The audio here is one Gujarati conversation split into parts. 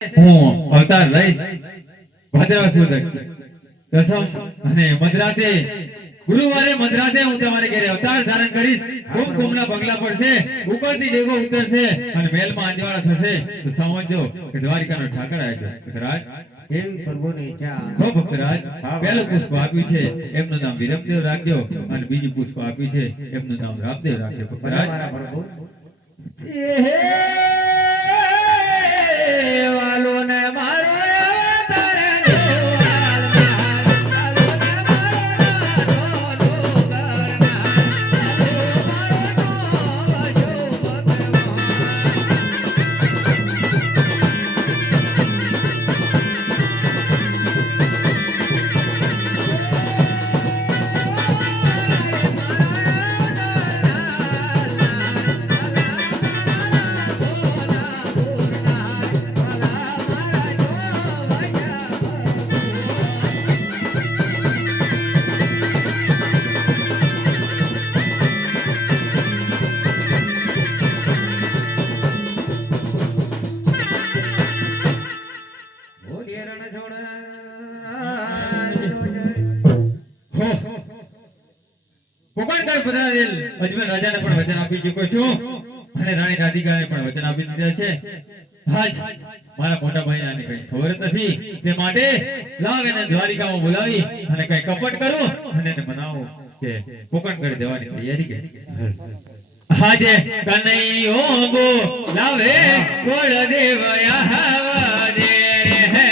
હું અવતાર લઈશ ભદ્ર સુદ કસમ અને મધરાતે ગુરુવારે મધરાતે હું તમારે ઘરે અવતાર ધારણ કરીશ. કુમકુમના પગલા પડશે, ઉપરથી ડેગો ઉતરશે અને મહેલમાં અંજવાળા થશે તો સમજો કે દ્વારિકાનો ઠાકર આવ્યો છે. ભક્તરાજ એમ પ્રભુની ઈચ્છા. હો ભક્તરાજ, પહેલું પુષ્પ આપ્યું છે એમનું નામ વિરમદેવ રાખજો અને બીજું પુષ્પ આપ્યું છે એમનું નામ રામદેવ રાખજો. ભક્તરાજ મારા પ્રભુ વાલો ને મારો અજમેર રાજાને પણ વચન આપી ચૂક્યો છું અને રાણી રાધિકાને પણ વચન આપી દીધા છે. આજ મારા મોટા ભાઈને આની કઈ ખબર જ નથી, તે માટે લાવ એને દ્વારિકામાં બોલાવી અને કઈ કપટ કરું અને એને મનાવું કે કોકણગઢ દેવાની તૈયારી કરી. આજે કનૈયો બોલાવે કુળદેવ આવા દે હે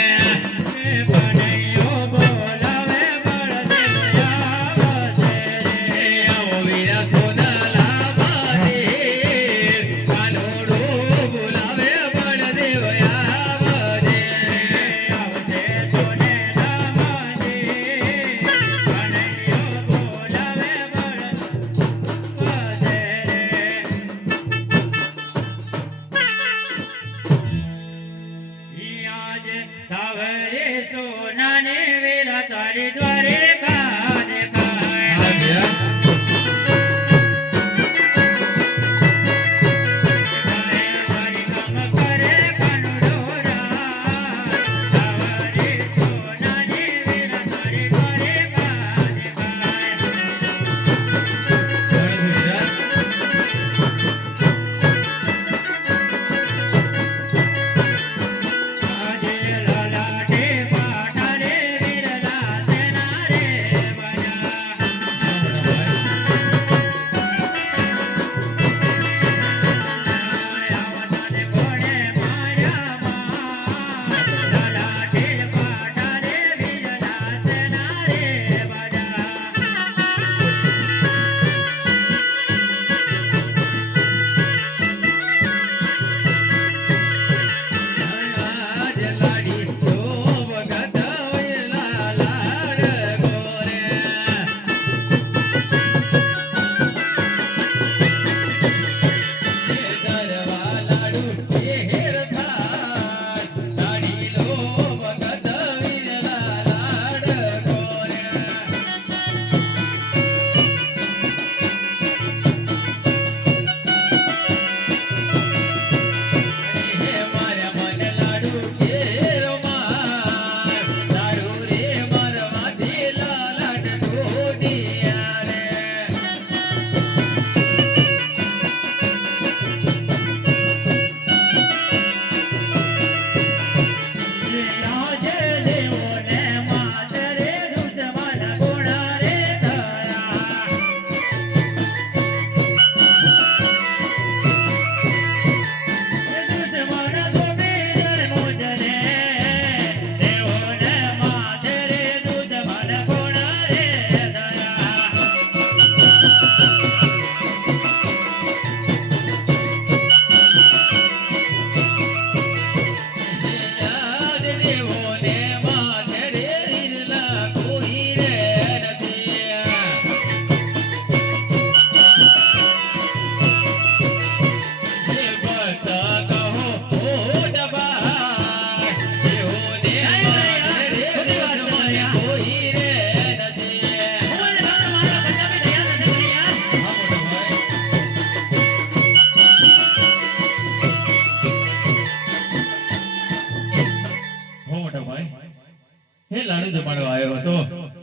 હે લાડુ જમાડવા આવ્યો હતો,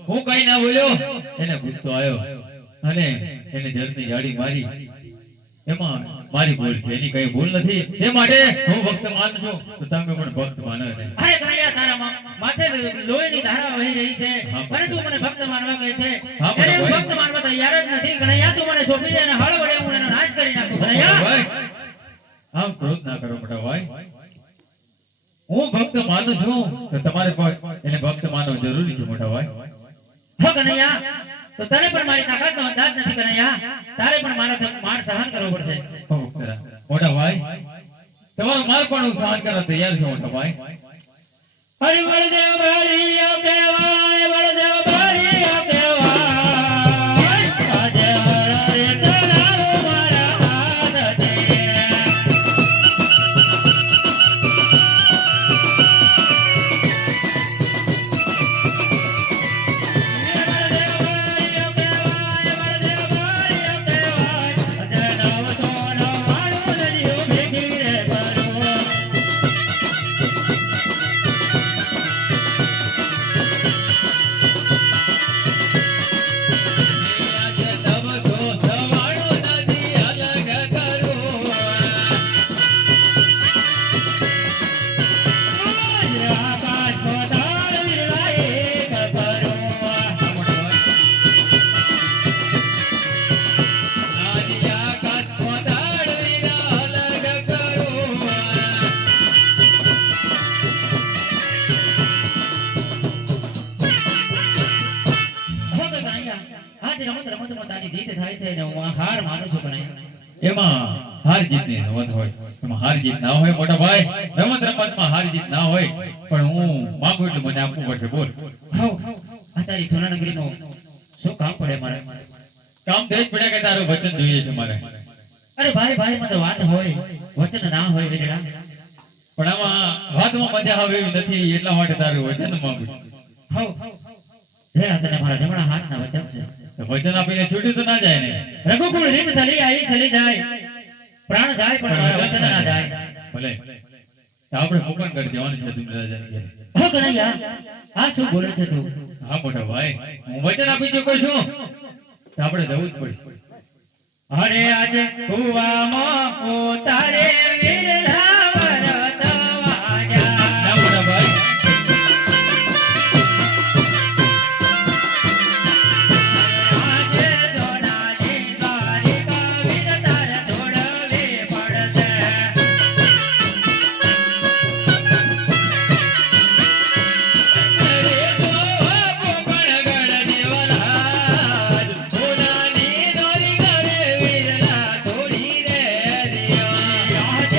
હું કઈ ના બોલ્યો, એને ગુસ્સો આવ્યો અને એને જળની જાળી મારી. એમાં મારી ભૂલ છે, એની કઈ ભૂલ નથી. તે માટે હું ભક્ત માનું છું, તો તમે પણ ભક્ત માનો ને. અરે કનૈયા, તારા માથે લોહીની ધારા વહી રહી છે અને તું મને ભક્ત માનવા કહે છે. હા, એને હું ભાઈ. ભક્ત માનવા તૈયાર જ નથી. કનૈયા, તું મને સોંપી દે અને હળ વડે હું એનો નાશ કરી નાખું. કનૈયા, ભાઈ, આમ ક્રોધ ના કરો મોટા ભાઈ. હું ભક્ત માનું છું, તો તમારે પણ એને ભક્ત માનવો જરૂરી છે મોટા ભાઈ. હો કનૈયા, તો તને પણ મારી તાકાતનો અંદાજ નથી. કનૈયા, તારે પણ મારો માર સહન કરવો પડશે. હો ભક્તરા. મોટા ભાઈ, તમારો માલ પણ હું સહન કરવા તૈયાર છું મોટા ભાઈ. હરિ બળદેવ બળી દેવાય, બળદેવ બળી દેવાય. આજે હરે તલાવ મારા હાથથી. એમાં હાર જીતની રમત હોય, એમાં હાર જીત ના હોય મોટા ભાઈ. રમતમાં હાર જીત ના હોય, પણ હું માંગુ એટલે મને આપવું પડશે. બોલ. શું કામ પડે મારે? કામ તો એ જ પડ્યા કે તારું વચન જોઈએ છે મારે. અરે ભાઈ ભાઈ, મને વાત હોય, વચન ના હોય વીરડા. પણ આમાં વાતમાં મજા આવે એવી નથી, એટલા માટે તારું વચન માંગુ છું. હો હે, આ તને મારા જમણા હાથના વચન છે. તો વચન આપીને છૂટ્યું તો ના જાય ને. રઘુકુળ રીત ચલી આવી ચલી જાય, પ્રાણ જાય પણ મારા વચન ના જાય. ભલે, તો આપણે મુકન કરી દેવાનું છે તું રાજાને ઘેર. હો કનૈયા, આ શું બોલે છે તું? હા મોટા ભાઈ, હું વચન આપી ચૂક્યો છું, તો આપણે જવું જ પડશે. અરે આજે કુવામાં ઉતારે વીરધા વરત વાગ્યા. ના મોટા ભાઈ, આજે સોનાની દ્વારિકા વીર તારે છોડવી પડશે. અરે તો પોકળ ગળ દેવરાજ, ભોલાની દોરી કરે વીરલા થોડી રે દિયા.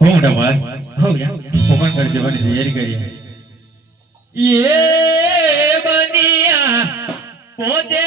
હો મોટા ભાઈ હો જા ઓપન કરી જવાની તૈયારી કરીએ એ બનિયા પોતે